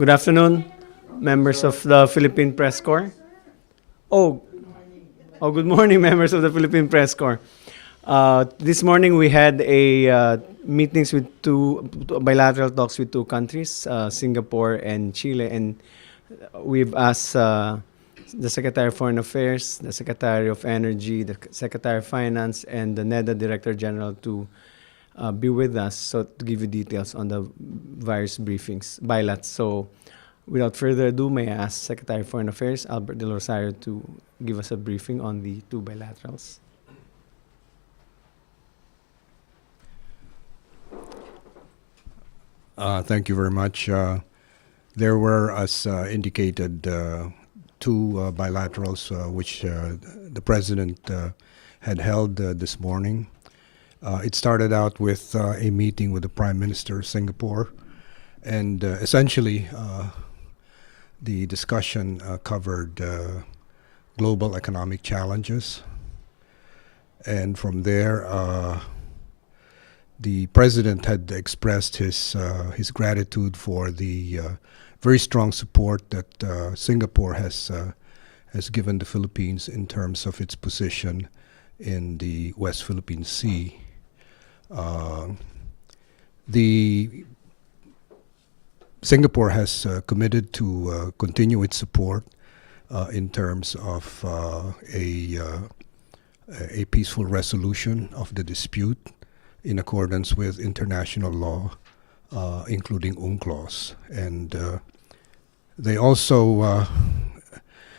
Good afternoon, members of the Philippine Press Corps. Oh, good morning, members of the Philippine Press Corps. This morning we had a meetings with two bilateral talks with two countries, Singapore and Chile, and we've asked the Secretary of Foreign Affairs, the Secretary of Energy, the Secretary of Finance, and the NEDA Director General to be with us so to give you details on the various briefings, bilats. So without further ado, may I ask Secretary of Foreign Affairs, Albert De Rosario, to give us a briefing on the two bilaterals. Thank you very much. There were, as indicated, two bilaterals which the President had held this morning. It started out with a meeting with the Prime Minister of Singapore, and essentially the discussion covered global economic challenges. And from there, the President had expressed his gratitude for the very strong support that Singapore has given the Philippines in terms of its position in the West Philippine Sea. The Singapore has committed to continue its support in terms of a peaceful resolution of the dispute in accordance with international law, including UNCLOS. And they also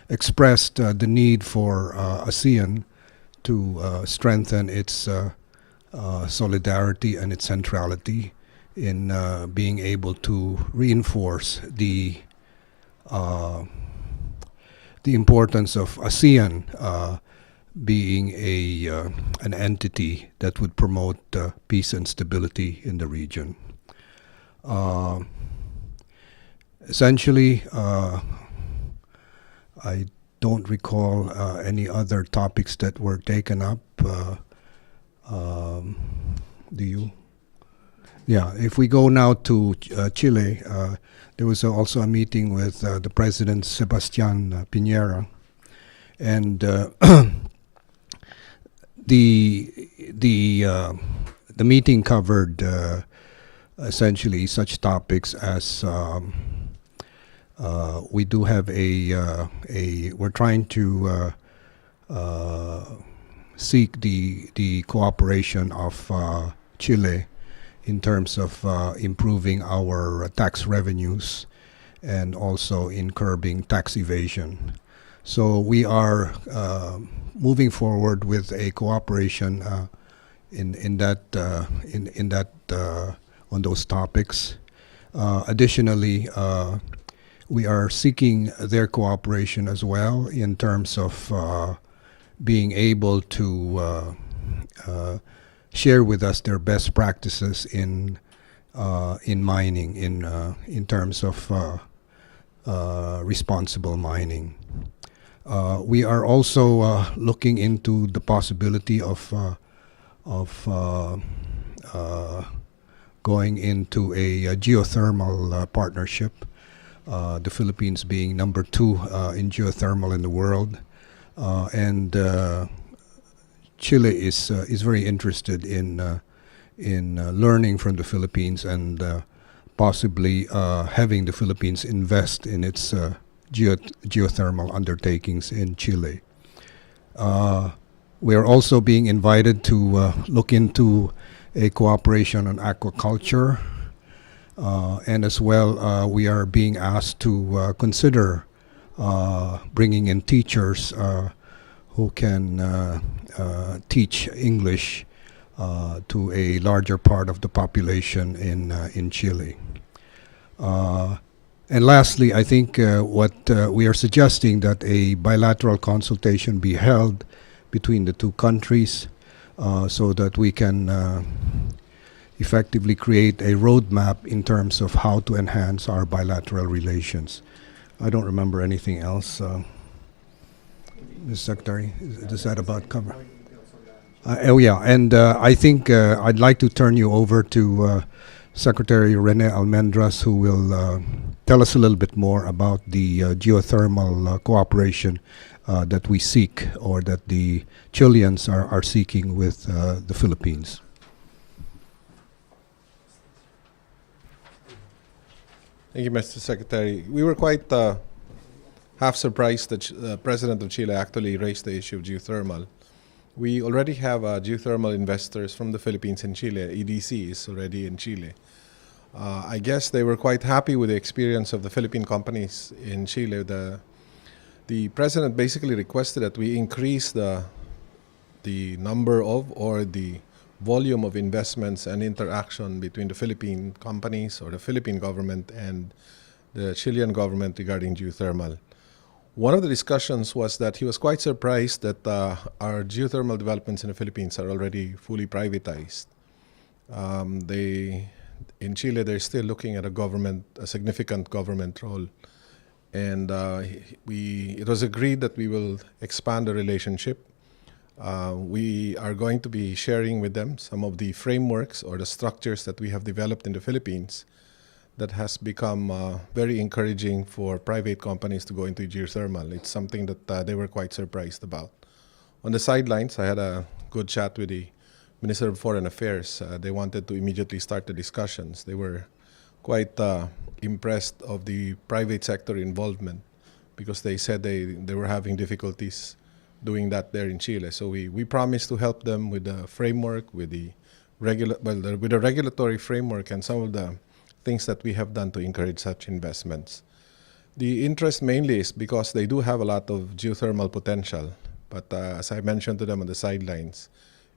expressed the need for ASEAN to strengthen its solidarity and its centrality in being able to reinforce the importance of ASEAN being an entity that would promote peace and stability in the region. Essentially, I don't recall any other topics that were taken up. Do you? Yeah, if we go now to Chile, there was also a meeting with the President Sebastián Piñera, and the meeting covered essentially such topics as we do have we're trying to seek the cooperation of Chile in terms of improving our tax revenues and also in curbing tax evasion. So we are moving forward with a cooperation in that on those topics. Additionally, we are seeking their cooperation as well in terms of being able to share with us their best practices in mining, in terms of responsible mining. We are also looking into the possibility of going into a geothermal partnership. The Philippines being number 2 in geothermal in the world, and Chile is very interested in learning from the Philippines and possibly having the Philippines invest in its geothermal undertakings in Chile. We are also being invited to look into a cooperation on aquaculture, and as well we are being asked to consider bringing in teachers who can teach English to a larger part of the population in Chile. And lastly, I think what we are suggesting that a bilateral consultation be held between the two countries so that we can effectively create a roadmap in terms of how to enhance our bilateral relations. I don't remember anything else. Ms. Secretary, does that about cover? Oh yeah, and I think I'd like to turn you over to Secretary Rene Almendras, who will tell us a little bit more about the geothermal cooperation that we seek, or that the Chileans are seeking with the Philippines. Thank you, Mr. Secretary. We were quite half surprised that the President of Chile actually raised the issue of geothermal. We already have geothermal investors from the Philippines in Chile. EDC is already in Chile. I guess they were quite happy with the experience of the Philippine companies in Chile. The President basically requested that we increase the number of, or the volume of investments and interaction between the Philippine companies or the Philippine government and the Chilean government regarding geothermal. One of the discussions was that he was quite surprised that our geothermal developments in the Philippines are already fully privatized. In Chile, they're still looking at a significant government role. And it was agreed that we will expand the relationship. We are going to be sharing with them some of the frameworks or the structures that we have developed in the Philippines that has become very encouraging for private companies to go into geothermal. It's something that they were quite surprised about. On the sidelines, I had a good chat with the Minister of Foreign Affairs. They wanted to immediately start the discussions. They were quite impressed of the private sector involvement, because they said they were having difficulties doing that there in Chile. So we promised to help them with the framework, with the regulatory framework, and some of the things that we have done to encourage such investments. The interest mainly is because they do have a lot of geothermal potential, but as I mentioned to them on the sidelines,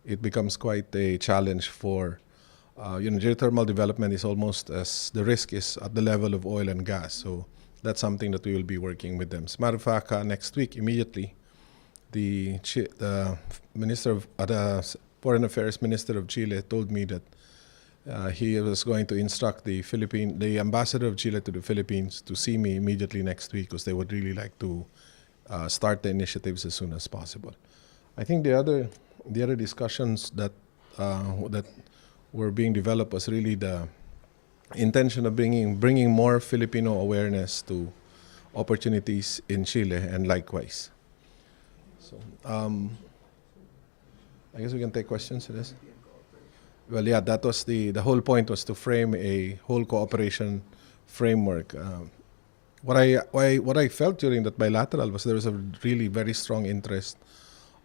it becomes quite a challenge for geothermal development is almost as the risk is at the level of oil and gas. So that's something that we will be working with them. As a matter of fact, next week, immediately, the Foreign Affairs Minister of Chile told me that he was going to instruct the ambassador of Chile to the Philippines to see me immediately next week, because they would really like to start the initiatives as soon as possible. I think the other discussions that were being developed was really the intention of bringing more Filipino awareness to opportunities in Chile, and likewise. So I guess we can take questions to this. Well, yeah, that was the whole point, was to frame a whole cooperation framework. What I felt during that bilateral was there was a really very strong interest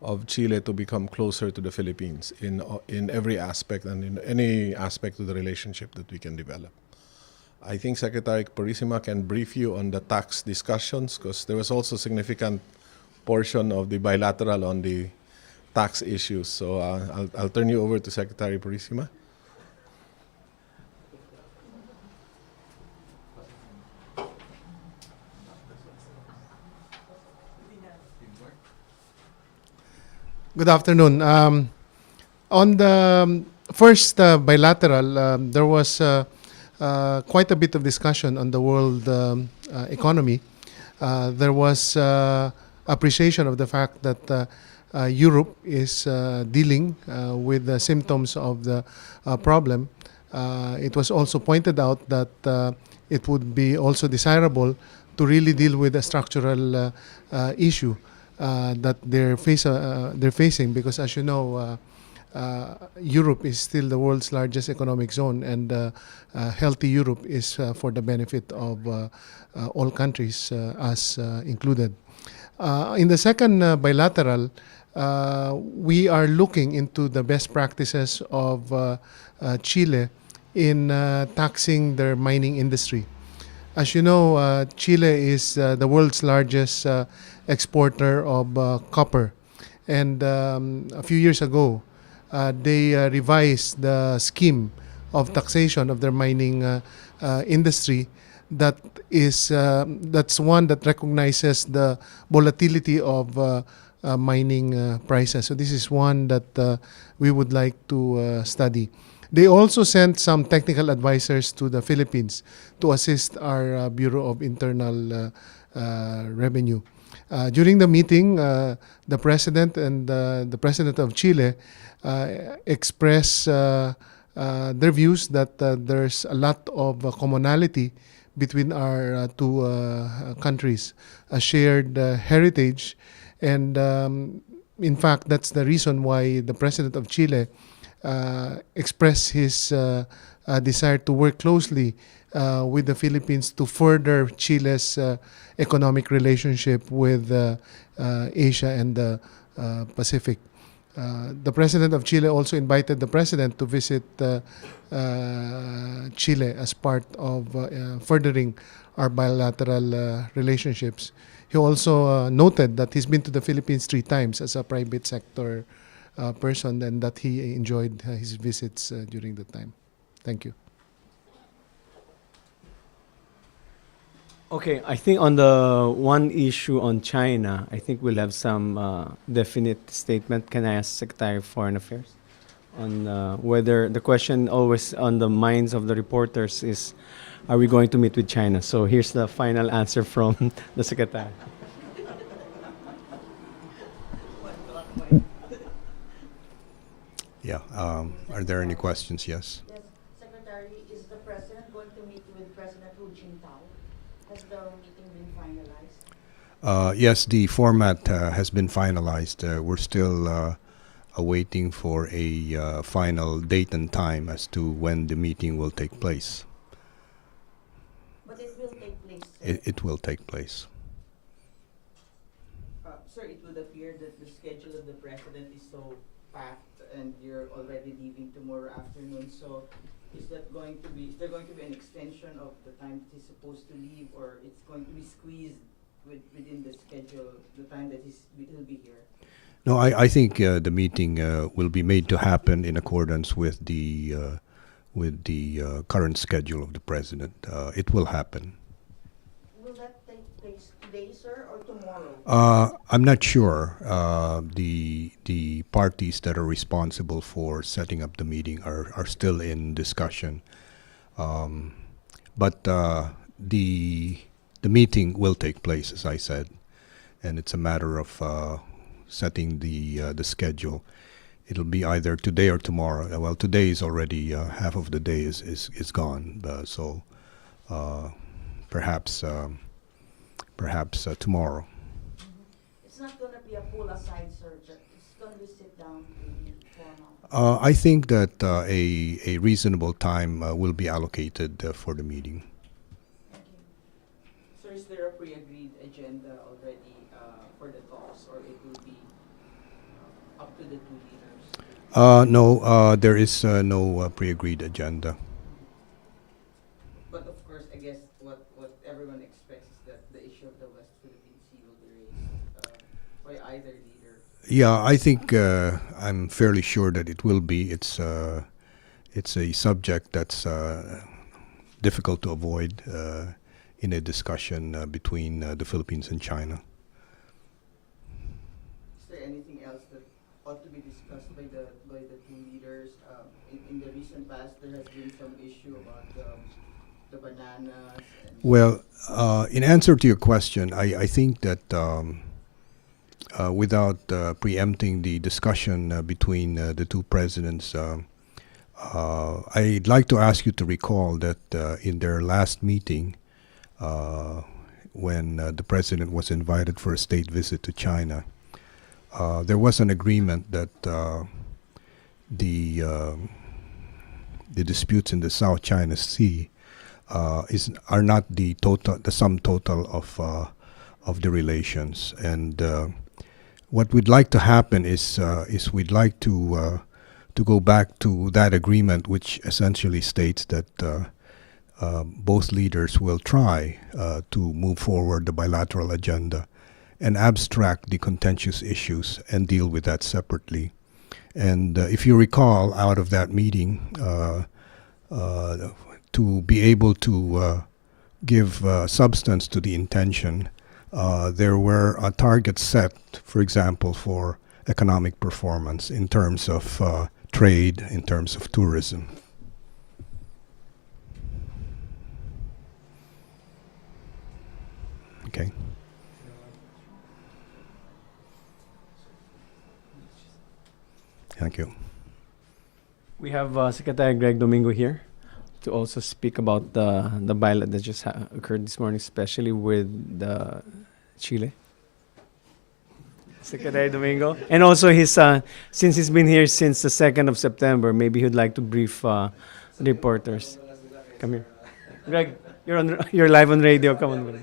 of Chile to become closer to the Philippines in every aspect, and in any aspect of the relationship that we can develop. I think Secretary Purisima can brief you on the tax discussions, because there was also a significant portion of the bilateral on the tax issues. So I'll turn you over to Secretary Purisima. Good afternoon. On the first bilateral, there was quite a bit of discussion on the world economy. There was appreciation of the fact that Europe is dealing with the symptoms of the problem. It was also pointed out that it would be also desirable to really deal with a structural issue that they're facing, because, as you know, Europe is still the world's largest economic zone, and healthy Europe is for the benefit of all countries, us included. In the second bilateral, we are looking into the best practices of Chile in taxing their mining industry. As you know, Chile is the world's largest exporter of copper. And a few years ago, they revised the scheme of taxation of their mining industry that's one that recognizes the volatility of mining prices. So this is one that we would like to study. They also sent some technical advisors to the Philippines to assist our Bureau of Internal Revenue. During the meeting, the President and the President of Chile expressed their views that there's a lot of commonality between our two countries, a shared heritage, and in fact, that's the reason why the president of Chile expressed his desire to work closely with the Philippines to further Chile's economic relationship with Asia and the Pacific. The president of Chile also invited the president to visit Chile as part of furthering our bilateral relationships. He also noted that he's been to the Philippines 3 times as a private sector person, and that he enjoyed his visits during the time. Thank you. Okay, I think on the one issue on China, I think we'll have some definite statement. Can I ask Secretary of Foreign Affairs on whether the question always on the minds of the reporters is, are we going to meet with China? So here's the final answer from the Secretary. Yeah. Are there any questions? Yes. Yes, Secretary, is the President going to meet with President Hu Jintao? Has the meeting been finalized? Yes, the format has been finalized. We're still awaiting for a final date and time as to when the meeting will take place. But it will take place, sir. It will take place. Sir, it would appear that the schedule of the president is so packed and you're already leaving tomorrow afternoon. So is there going to be an extension of the time that he's supposed to leave, or it's going to be squeezed within the schedule, the time that he'll be here? No, I think the meeting will be made to happen in accordance with the current schedule of the president. It will happen. Will that take place today, sir, or tomorrow? I'm not sure. The parties that are responsible for setting up the meeting are still in discussion. But the meeting will take place, as I said, and it's a matter of setting the schedule. It'll be either today or tomorrow. Well, today is already half of the day is gone, so perhaps tomorrow. It's not going to be a pull aside, sir. It's going to be sit down formal. I think that a reasonable time will be allocated for the meeting. Thank you. Sir, is there a pre-agreed agenda already for the talks, or it will be up to the two leaders? No, there is no pre-agreed agenda. But of course, I guess what everyone expects is that the issue of the West Philippine Sea will be raised by either leader. Yeah, I think I'm fairly sure that it will be. It's a subject that's difficult to avoid in a discussion between the Philippines and China. Is there anything else that ought to be discussed by the two leaders? In the recent past, there has been some issue about the bananas. And Well, in answer to your question, I think that without preempting the discussion between the two presidents, I'd like to ask you to recall that in their last meeting, when the president was invited for a state visit to China, there was an agreement that the disputes in the South China Sea are not the sum total of the relations, and what we'd like to happen is we'd like to go back to that agreement, which essentially states that both leaders will try to move forward the bilateral agenda and abstract the contentious issues and deal with that separately. And if you recall, out of that meeting, to be able to give substance to the intention, there were targets set, for example, for economic performance in terms of trade, in terms of tourism. Okay. Thank you. We have Secretary Greg Domingo here to also speak about the bailout that just occurred this morning, especially with the Chile. Secretary Domingo. And also since he's been here since the 2nd of September, maybe he'd like to brief reporters. Come here. Greg, you're live on radio. Come on, Greg.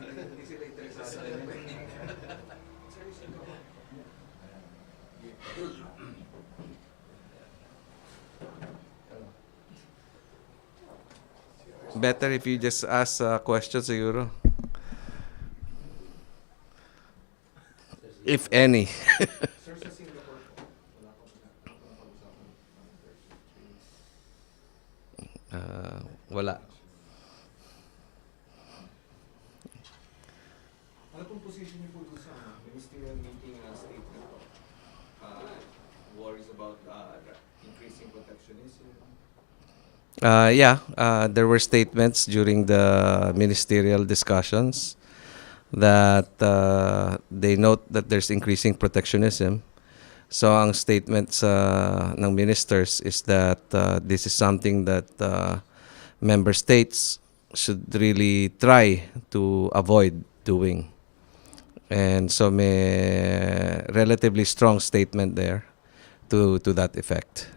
Better if you just ask questions siguro. If any. Wala. Ano pong position niyo po doon sa ministerial meeting statement po? Worries about increasing protectionism? Yeah, there were statements during the ministerial discussions that they note that there's increasing protectionism. So ang statements ng ministers is that this is something that member states should really try to avoid doing. And so may relatively strong statement there to that effect.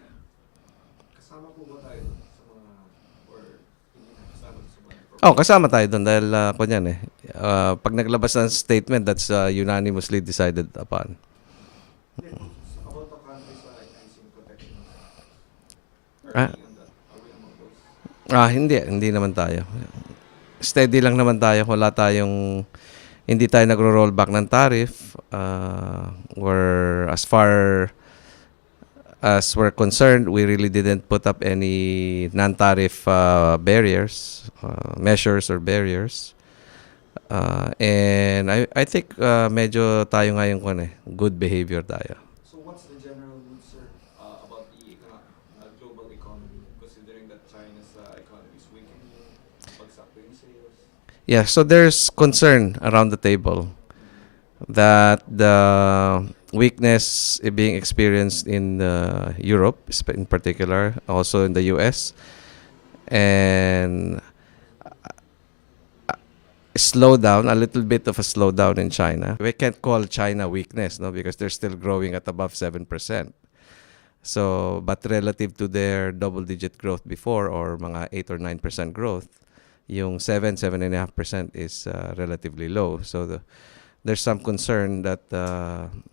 Kasama po ba tayo sa mga, or hindi na kasama sa mga Kasama tayo doon dahil kunyan pag naglabas ng statement, that's unanimously decided upon. about the countries increasing protection? Ah. Are we among those? Hindi naman tayo. Steady lang naman tayo. Hindi tayo nagro-roll back ng tariff. As far as we're concerned, we really didn't put up any non-tariff measures or barriers. And I think medyo tayo ngayon good behavior tayo. So what's the general mood, sir, about the global economy, considering that China's economy is weakening, bagsak po yung sales? Yeah, so there's concern around the table that the weakness being experienced in Europe, in particular, also in the US, and a little bit of a slowdown in China. We can't call China weakness, no, because they're still growing at above 7%. So, but relative to their double-digit growth before, or mga 8 or 9% growth, yung 7.5% is relatively low. So there's some concern that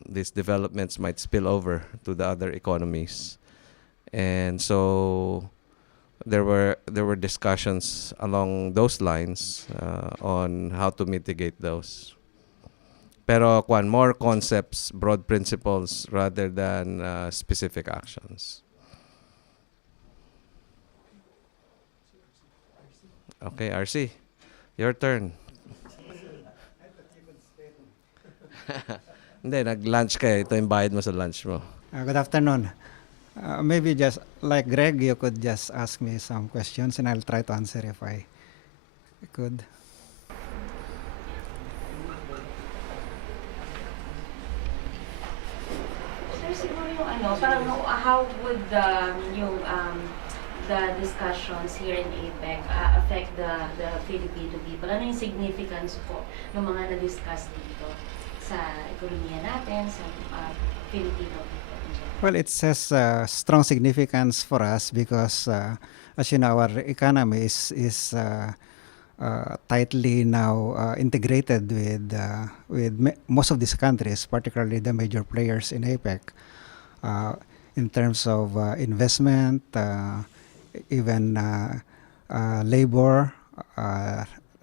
these developments might spill over to the other economies. And so there were discussions along those lines on how to mitigate those. Pero more concepts, broad principles rather than specific actions. Okay, RC, your turn. Hindi, nag-lunch ka. Ito yung bayad mo sa lunch mo. Good afternoon. Maybe just like Greg, you could just ask me some questions and I'll try to answer if I could. Sir, siguro yung parang how would the discussions here in APEC affect the Filipino people? Ano yung significance po ng mga na-discuss dito sa ekonomiya natin, sa Filipino people? Well, it has strong significance for us because, as you know, our economy is tightly now integrated with most of these countries, particularly the major players in APEC, in terms of investment, even labor,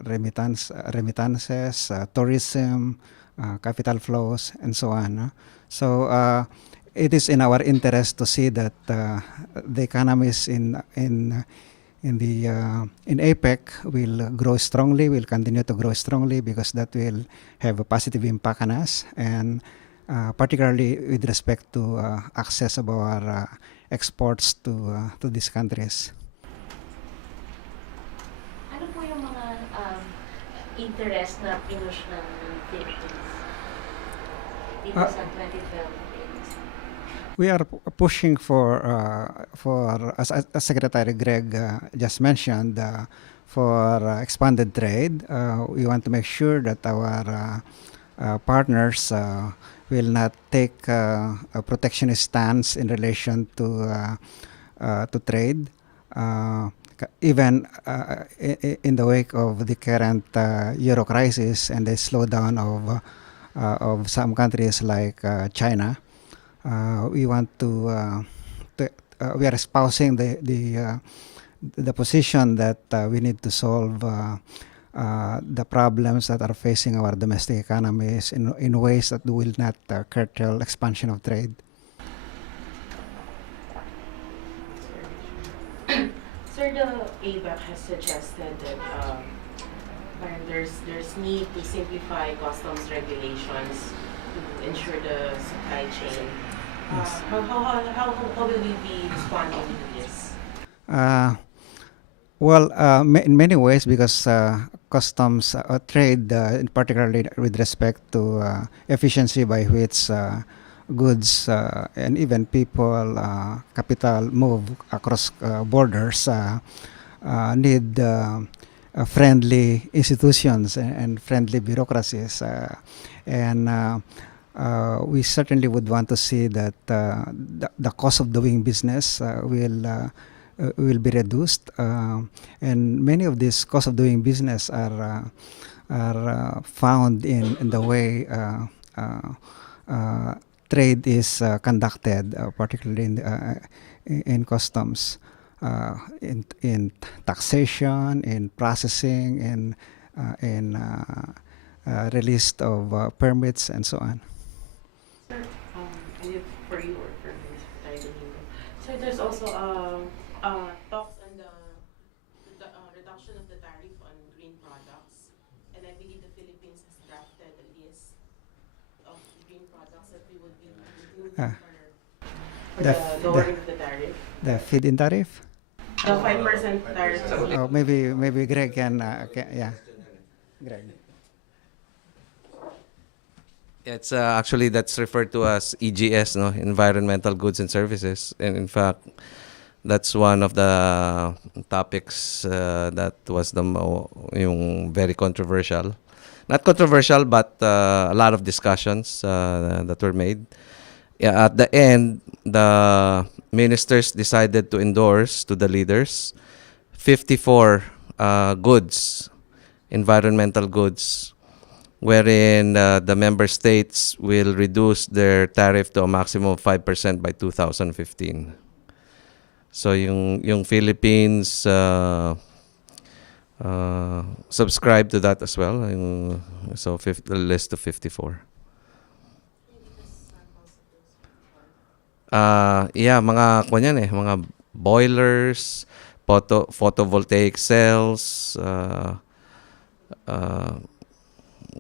remittances, tourism, capital flows, and so on. So it is in our interest to see that the economies in APEC will grow strongly, will continue to grow strongly, because that will have a positive impact on us, and particularly with respect to access of our exports to these countries. Ano po yung mga interest na pinush ng Philippines dito sa 2012? We are pushing as Secretary Greg just mentioned, for expanded trade. We want to make sure that our partners will not take a protectionist stance in relation to trade, even in the wake of the current euro crisis and the slowdown of some countries like China. We want to we are espousing the position that we need to solve the problems that are facing our domestic economies in ways that will not curtail expansion of trade. Sir, the ABAC has suggested that there's need to simplify customs regulations to ensure the supply chain. How will we be responding to this? Well, in many ways, because customs trade, particularly with respect to efficiency by which goods and even people, capital move across borders, need friendly institutions and friendly bureaucracies. And we certainly would want to see that the cost of doing business will be reduced, and many of these costs of doing business are found in the way trade is conducted, particularly in customs, in taxation, in processing, in release of permits, and so on. Sir, for you or for Mr. Domingo. So there's also talks on the reduction of the tariff on green products, and I believe the Philippines has drafted a list of green products that we would be including for the lowering of the tariff. The feed-in tariff? The 5% tariff. Oh, maybe Greg can yeah. Greg. It's actually that's referred to as EGS, no, environmental goods and services, and in fact, that's one of the topics that was very controversial. Not controversial, but a lot of discussions that were made. Yeah, at the end, the ministers decided to endorse to the leaders 54 goods, environmental goods, wherein the member states will reduce their tariff to a maximum of 5% by 2015. So yung Philippines subscribe to that as well. So the list of 54. Yeah, mga mga boilers, photovoltaic cells,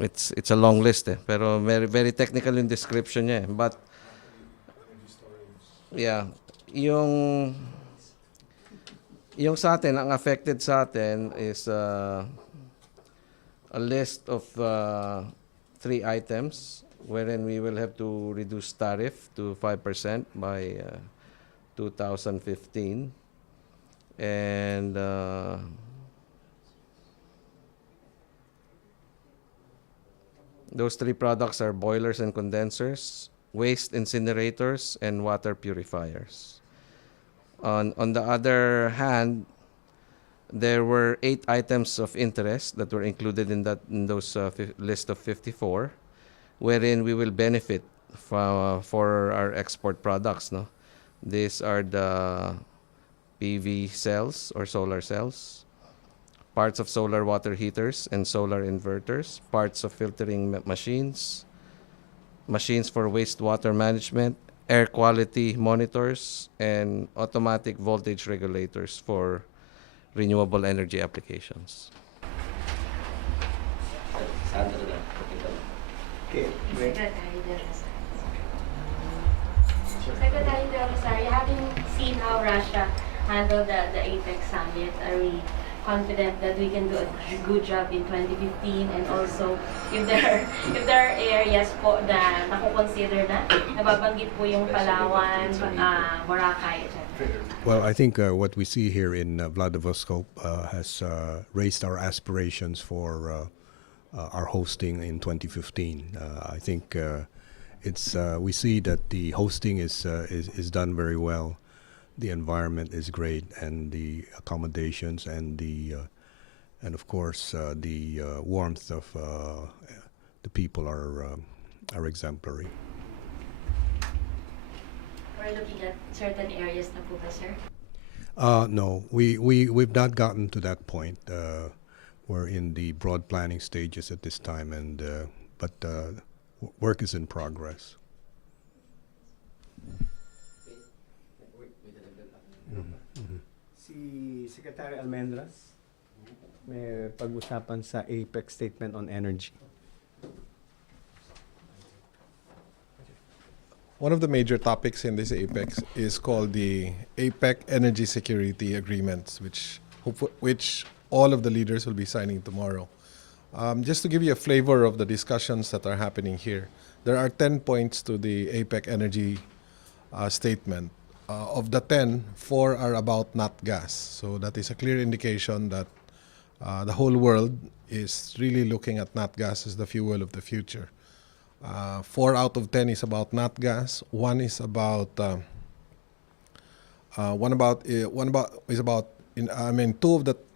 it's a long list pero very very technical yung description niya but yeah, yung sa atin, ang affected sa atin is a list of 3 items wherein we will have to reduce tariff to 5% by 2015, and those 3 products are boilers and condensers, waste incinerators, and water purifiers. On the other hand, there were 8 items of interest that were included in those list of 54, wherein we will benefit for our export products. No, these are the PV cells or solar cells, parts of solar water heaters and solar inverters, parts of filtering machines, machines for wastewater management, air quality monitors, and automatic voltage regulators for renewable energy applications. Secretary Del Rosario, having seen how Russia handled the APEC summit, are we confident that we can do a good job in 2015, and also if there are areas po na nakukonsider na nababanggit po yung Palawan, Boracay, etc. Well, I think what we see here in Vladivostok has raised our aspirations for our hosting in 2015. I think we see that the hosting is done very well. The environment is great, and the accommodations and of course the warmth of the people are exemplary. We're looking at certain areas na po ba, sir? No, we've not gotten to that point. We're in the broad planning stages at this time, but work is in progress. Si Secretary Almendras may pag-usapan sa APEC statement on energy. One of the major topics in this APEC is called the APEC Energy Security Agreements, which all of the leaders will be signing tomorrow. Just to give you a flavor of the discussions that are happening here, there are 10 points to the APEC Energy statement. Of the 10, 4 are about nat gas. So that is a clear indication that the whole world is really looking at nat gas as the fuel of the future. 4 out of 10 is about nat gas. Two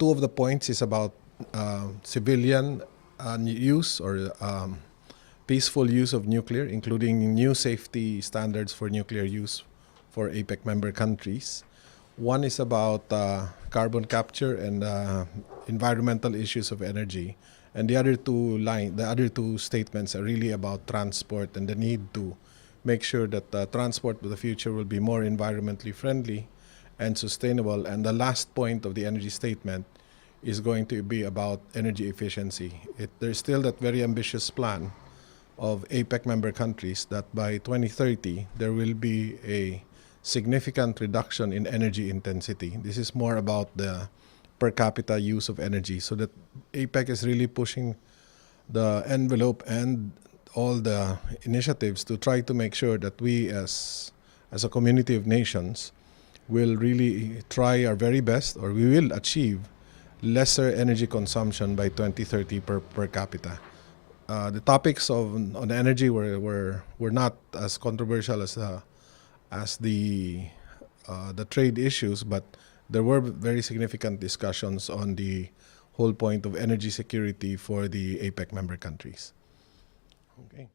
of the points is about civilian use or peaceful use of nuclear, including new safety standards for nuclear use for APEC member countries. One is about carbon capture and environmental issues of energy. And the other two statements are really about transport and the need to make sure that transport of the future will be more environmentally friendly and sustainable. And the last point of the energy statement is going to be about energy efficiency. There's still that very ambitious plan of APEC member countries that by 2030 there will be a significant reduction in energy intensity. This is more about the per capita use of energy, so that APEC is really pushing the envelope and all the initiatives to try to make sure that we as a community of nations will really try our very best, or we will achieve lesser energy consumption by 2030 per capita. The topics on energy were not as controversial as the trade issues, but there were very significant discussions on the whole point of energy security for the APEC member countries. Okay.